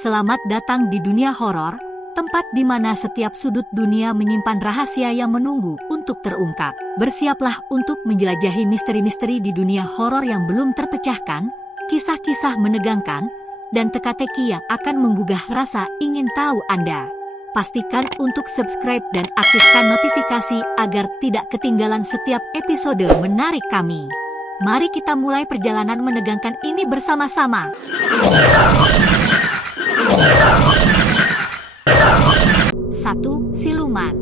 Selamat datang di dunia horor, tempat di mana setiap sudut dunia menyimpan rahasia yang menunggu untuk terungkap. Bersiaplah untuk menjelajahi misteri-misteri di dunia horor yang belum terpecahkan, kisah-kisah menegangkan, dan teka-teki yang akan menggugah rasa ingin tahu Anda. Pastikan untuk subscribe dan aktifkan notifikasi agar tidak ketinggalan setiap episode menarik kami. Mari kita mulai perjalanan menegangkan ini bersama-sama. 1. Siluman.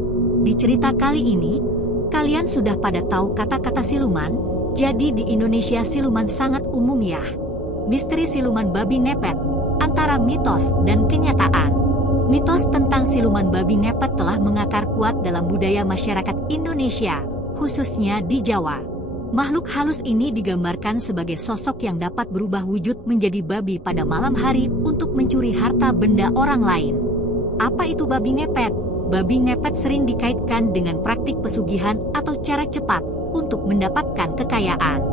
Di cerita kali ini, kalian sudah pada tahu kata-kata siluman, jadi di Indonesia siluman sangat umum ya. Misteri siluman babi ngepet, antara mitos dan kenyataan. Mitos tentang siluman babi ngepet telah mengakar kuat dalam budaya masyarakat Indonesia, khususnya di Jawa. Makhluk halus ini digambarkan sebagai sosok yang dapat berubah wujud menjadi babi pada malam hari untuk mencuri harta benda orang lain. Apa itu babi ngepet? Babi ngepet sering dikaitkan dengan praktik pesugihan atau cara cepat untuk mendapatkan kekayaan.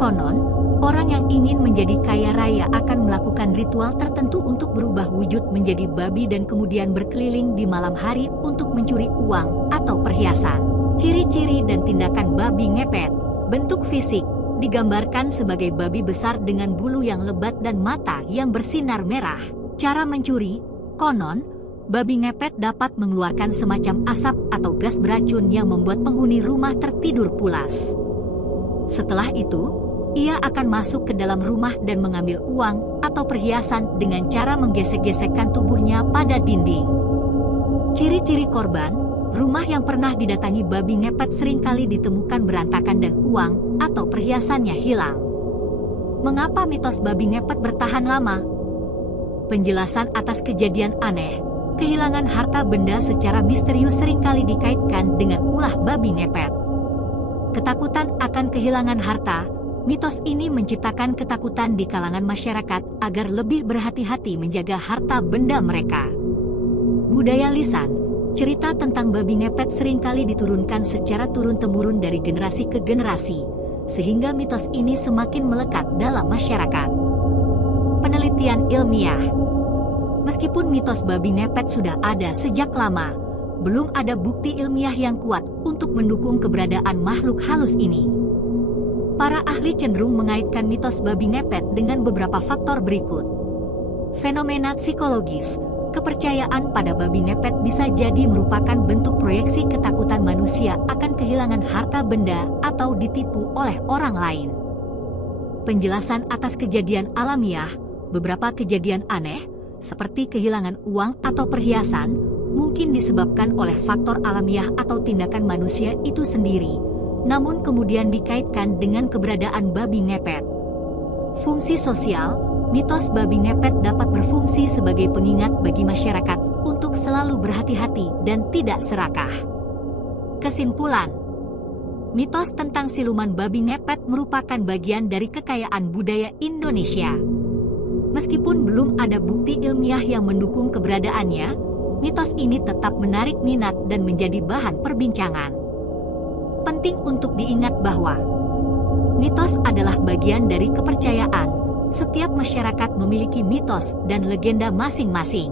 Konon, orang yang ingin menjadi kaya raya akan melakukan ritual tertentu untuk berubah wujud menjadi babi dan kemudian berkeliling di malam hari untuk mencuri uang atau perhiasan. Ciri-ciri dan tindakan babi ngepet. Bentuk fisik digambarkan sebagai babi besar dengan bulu yang lebat dan mata yang bersinar merah. Cara mencuri, konon, babi ngepet dapat mengeluarkan semacam asap atau gas beracun yang membuat penghuni rumah tertidur pulas. Setelah itu, ia akan masuk ke dalam rumah dan mengambil uang atau perhiasan dengan cara menggesek-gesekkan tubuhnya pada dinding. Ciri-ciri korban, rumah yang pernah didatangi babi ngepet seringkali ditemukan berantakan dan uang atau perhiasannya hilang. Mengapa mitos babi ngepet bertahan lama? Penjelasan atas kejadian aneh, kehilangan harta benda secara misterius seringkali dikaitkan dengan ulah babi ngepet. Ketakutan akan kehilangan harta, mitos ini menciptakan ketakutan di kalangan masyarakat agar lebih berhati-hati menjaga harta benda mereka. Budaya lisan. Cerita tentang babi ngepet seringkali diturunkan secara turun-temurun dari generasi ke generasi, sehingga mitos ini semakin melekat dalam masyarakat. Penelitian ilmiah. Meskipun mitos babi ngepet sudah ada sejak lama, belum ada bukti ilmiah yang kuat untuk mendukung keberadaan makhluk halus ini. Para ahli cenderung mengaitkan mitos babi ngepet dengan beberapa faktor berikut. Fenomena psikologis. Kepercayaan pada babi ngepet bisa jadi merupakan bentuk proyeksi ketakutan manusia akan kehilangan harta benda atau ditipu oleh orang lain. Penjelasan atas kejadian alamiah, beberapa kejadian aneh, seperti kehilangan uang atau perhiasan, mungkin disebabkan oleh faktor alamiah atau tindakan manusia itu sendiri, namun kemudian dikaitkan dengan keberadaan babi ngepet. Fungsi sosial. Mitos babi ngepet dapat berfungsi sebagai pengingat bagi masyarakat untuk selalu berhati-hati dan tidak serakah. Kesimpulan, mitos tentang siluman babi ngepet merupakan bagian dari kekayaan budaya Indonesia. Meskipun belum ada bukti ilmiah yang mendukung keberadaannya, mitos ini tetap menarik minat dan menjadi bahan perbincangan. Penting untuk diingat bahwa mitos adalah bagian dari kepercayaan. Setiap masyarakat memiliki mitos dan legenda masing-masing.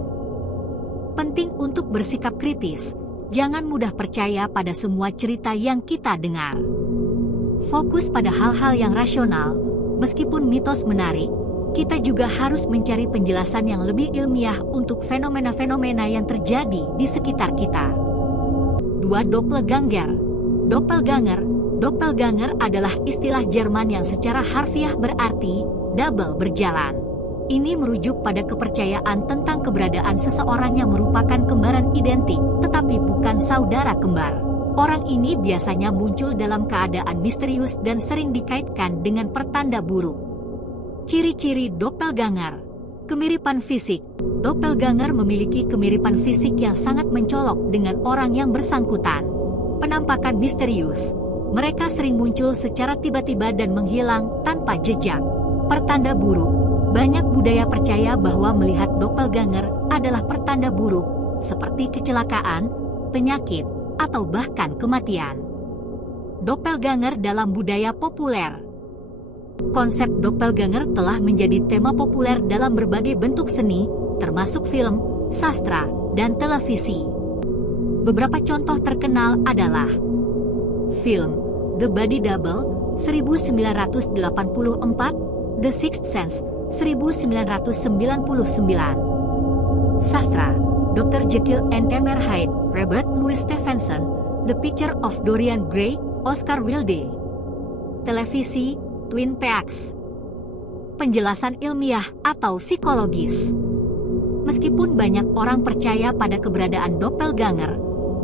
Penting untuk bersikap kritis, jangan mudah percaya pada semua cerita yang kita dengar. Fokus pada hal-hal yang rasional, meskipun mitos menarik, kita juga harus mencari penjelasan yang lebih ilmiah untuk fenomena-fenomena yang terjadi di sekitar kita. 2. Doppelganger. Doppelganger adalah istilah Jerman yang secara harfiah berarti double berjalan. Ini merujuk pada kepercayaan tentang keberadaan seseorang yang merupakan kembaran identik, tetapi bukan saudara kembar. Orang ini biasanya muncul dalam keadaan misterius dan sering dikaitkan dengan pertanda buruk. Ciri-ciri doppelganger. Kemiripan fisik. Doppelganger memiliki kemiripan fisik yang sangat mencolok dengan orang yang bersangkutan. Penampakan misterius. Mereka sering muncul secara tiba-tiba dan menghilang tanpa jejak. Pertanda buruk. Banyak budaya percaya bahwa melihat doppelganger adalah pertanda buruk, seperti kecelakaan, penyakit, atau bahkan kematian. Doppelganger dalam budaya populer. Konsep doppelganger telah menjadi tema populer dalam berbagai bentuk seni, termasuk film, sastra, dan televisi. Beberapa contoh terkenal adalah film The Body Double 1984, The Sixth Sense 1999, sastra Dr. Jekyll and Mr. Hyde, Robert Louis Stevenson, The Picture of Dorian Gray, Oscar Wilde, televisi, Twin Peaks, penjelasan ilmiah atau psikologis. Meskipun banyak orang percaya pada keberadaan doppelganger,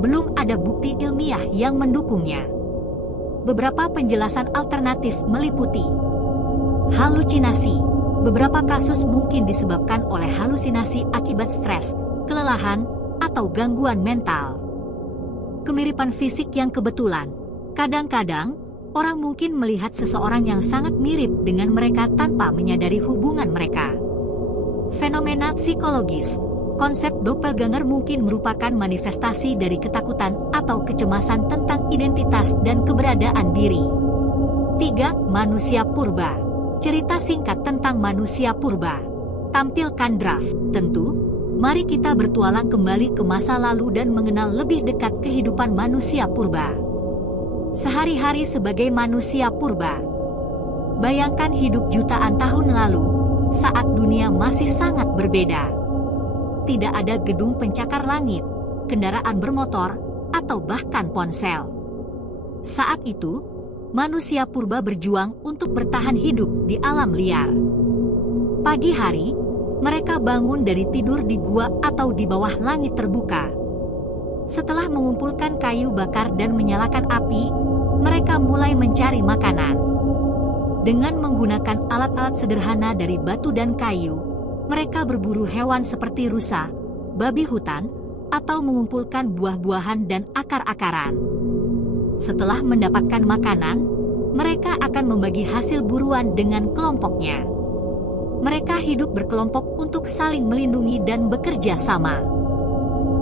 belum ada bukti ilmiah yang mendukungnya. Beberapa penjelasan alternatif meliputi halusinasi. Beberapa kasus mungkin disebabkan oleh halusinasi akibat stres, kelelahan, atau gangguan mental. Kemiripan fisik yang kebetulan. Kadang-kadang, orang mungkin melihat seseorang yang sangat mirip dengan mereka tanpa menyadari hubungan mereka. Fenomena psikologis. Konsep doppelganger mungkin merupakan manifestasi dari ketakutan atau kecemasan tentang identitas dan keberadaan diri. 3. Manusia purba. Cerita singkat tentang manusia purba. Tampilkan draft. Tentu, mari kita bertualang kembali ke masa lalu dan mengenal lebih dekat kehidupan manusia purba. Sehari-hari sebagai manusia purba. Bayangkan hidup jutaan tahun lalu, saat dunia masih sangat berbeda. Tidak ada gedung pencakar langit, kendaraan bermotor, atau bahkan ponsel. Saat itu, manusia purba berjuang untuk bertahan hidup di alam liar. Pagi hari, mereka bangun dari tidur di gua atau di bawah langit terbuka. Setelah mengumpulkan kayu bakar dan menyalakan api, mereka mulai mencari makanan. Dengan menggunakan alat-alat sederhana dari batu dan kayu, mereka berburu hewan seperti rusa, babi hutan, atau mengumpulkan buah-buahan dan akar-akaran. Setelah mendapatkan makanan, mereka akan membagi hasil buruan dengan kelompoknya. Mereka hidup berkelompok untuk saling melindungi dan bekerja sama.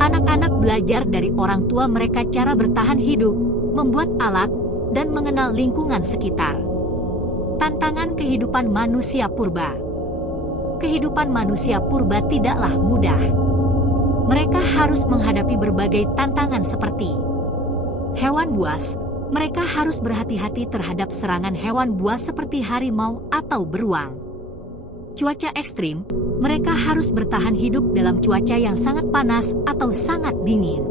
Anak-anak belajar dari orang tua mereka cara bertahan hidup, membuat alat, dan mengenal lingkungan sekitar. Tantangan kehidupan manusia purba. Kehidupan manusia purba tidaklah mudah. Mereka harus menghadapi berbagai tantangan seperti hewan buas. Mereka harus berhati-hati terhadap serangan hewan buas seperti harimau atau beruang. Cuaca ekstrim, mereka harus bertahan hidup dalam cuaca yang sangat panas atau sangat dingin.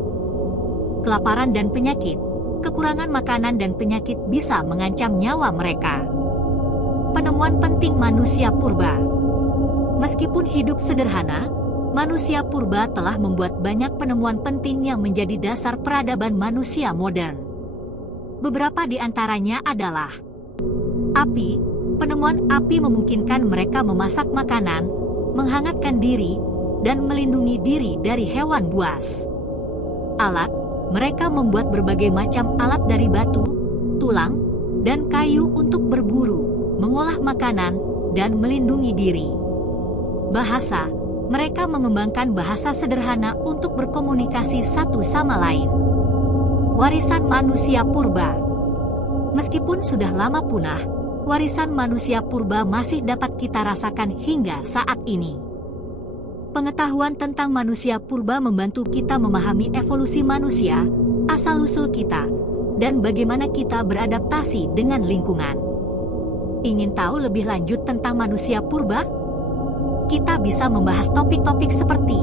Kelaparan dan penyakit, kekurangan makanan dan penyakit bisa mengancam nyawa mereka. Penemuan penting manusia purba. Meskipun hidup sederhana, manusia purba telah membuat banyak penemuan penting yang menjadi dasar peradaban manusia modern. Beberapa di antaranya adalah api. Penemuan api memungkinkan mereka memasak makanan, menghangatkan diri, dan melindungi diri dari hewan buas. Alat, mereka membuat berbagai macam alat dari batu, tulang, dan kayu untuk berburu, mengolah makanan, dan melindungi diri. Bahasa, mereka mengembangkan bahasa sederhana untuk berkomunikasi satu sama lain. Warisan manusia purba. Meskipun sudah lama punah, warisan manusia purba masih dapat kita rasakan hingga saat ini. Pengetahuan tentang manusia purba membantu kita memahami evolusi manusia, asal-usul kita, dan bagaimana kita beradaptasi dengan lingkungan. Ingin tahu lebih lanjut tentang manusia purba? Kita bisa membahas topik-topik seperti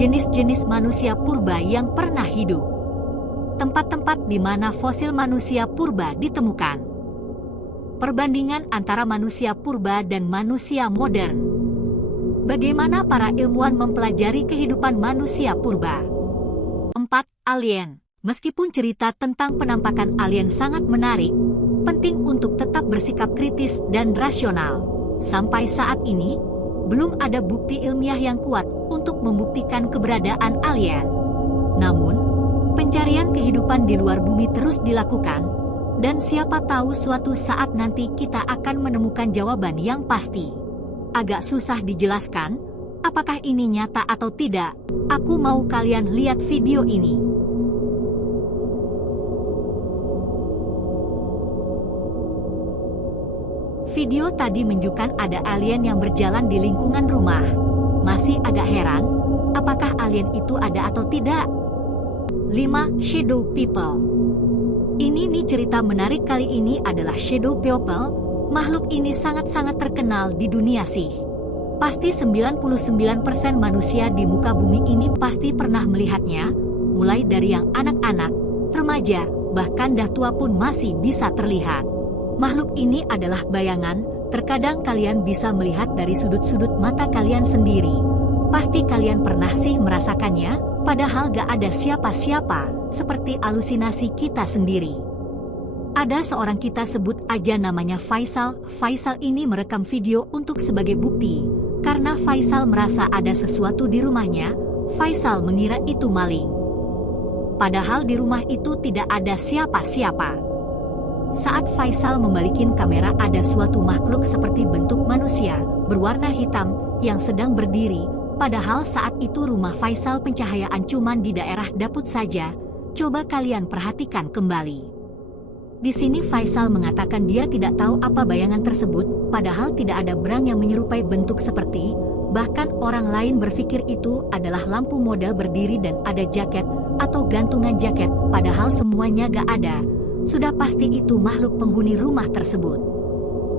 jenis-jenis manusia purba yang pernah hidup, tempat-tempat di mana fosil manusia purba ditemukan, perbandingan antara manusia purba dan manusia modern, bagaimana para ilmuwan mempelajari kehidupan manusia purba. 4. Alien. Meskipun cerita tentang penampakan alien sangat menarik, penting untuk tetap bersikap kritis dan rasional. Sampai saat ini, belum ada bukti ilmiah yang kuat untuk membuktikan keberadaan alien. Namun, pencarian kehidupan di luar bumi terus dilakukan, dan siapa tahu suatu saat nanti kita akan menemukan jawaban yang pasti. Agak susah dijelaskan, apakah ini nyata atau tidak. Aku mau kalian lihat video ini. Video tadi menunjukkan ada alien yang berjalan di lingkungan rumah. masih agak heran, apakah alien itu ada atau tidak? 5. Shadow People. Ini nih cerita menarik kali ini adalah Shadow People. Makhluk ini sangat-sangat terkenal di dunia sih. Pasti 99% manusia di muka bumi ini pasti pernah melihatnya, mulai dari yang anak-anak, remaja, bahkan dah tua pun masih bisa terlihat. Makhluk ini adalah bayangan, terkadang kalian bisa melihat dari sudut-sudut mata kalian sendiri. Pasti kalian pernah sih merasakannya, padahal gak ada siapa-siapa, seperti halusinasi kita sendiri. Ada seorang kita sebut aja namanya Faisal. Faisal ini merekam video untuk sebagai bukti. Karena Faisal merasa ada sesuatu di rumahnya, Faisal mengira itu maling. Padahal di rumah itu tidak ada siapa-siapa. Saat Faisal membalikin kamera, ada suatu makhluk seperti bentuk manusia, berwarna hitam, yang sedang berdiri. Padahal saat itu rumah Faisal pencahayaan cuman di daerah dapur saja. Coba kalian perhatikan kembali. Di sini Faisal mengatakan dia tidak tahu apa bayangan tersebut, padahal tidak ada berang yang menyerupai bentuk seperti, bahkan orang lain berpikir itu adalah lampu model berdiri dan ada jaket atau gantungan jaket, padahal semuanya gak ada. Sudah pasti itu makhluk penghuni rumah tersebut.